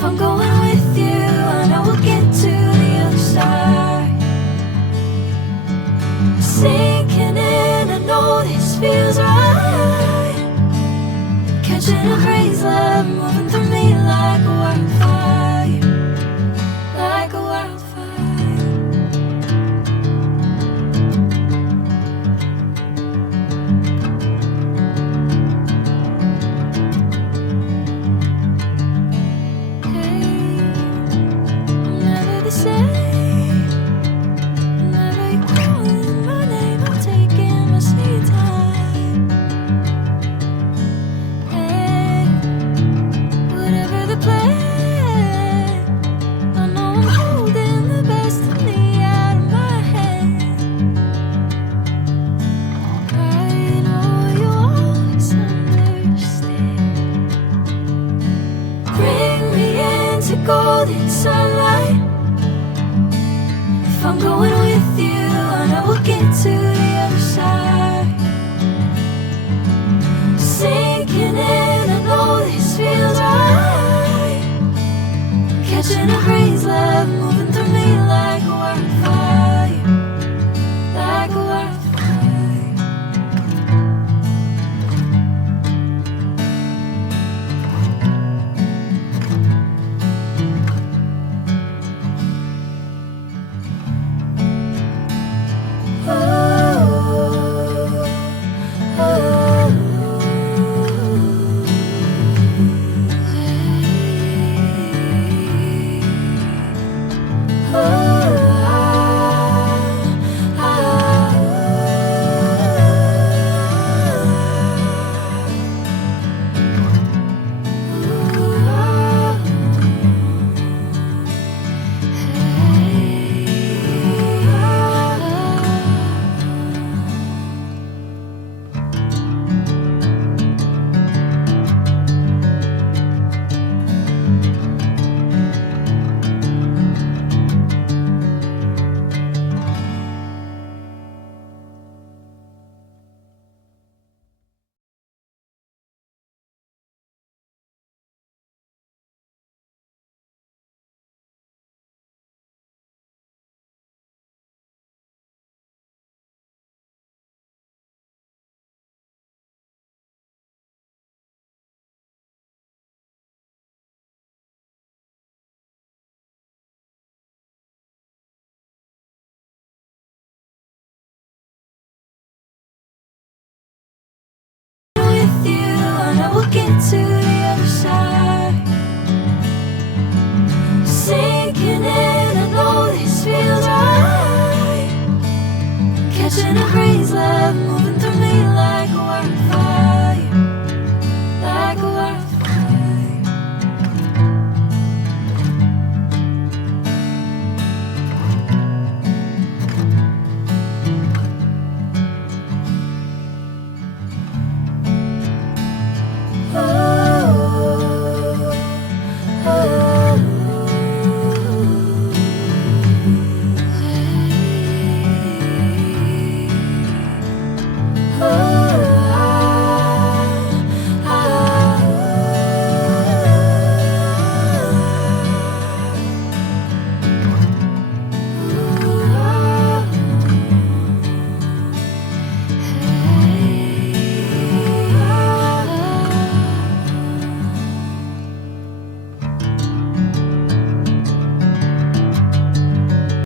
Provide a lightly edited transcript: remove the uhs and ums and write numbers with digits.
If I'm going with you, I know we'll get to the other side. Sinking in, I know this feels right. Catching a crazy love, moving through me like a wildfire, like a wildfire. Golden sunlight. If I'm going with you, I know we'll get to the other side. Sinking in, I know this feels right. Catching a crazy love, moving through me like a wildfire, like a wildfire. To the other side. Sinking in, I know this feels right. Catching a crazy love.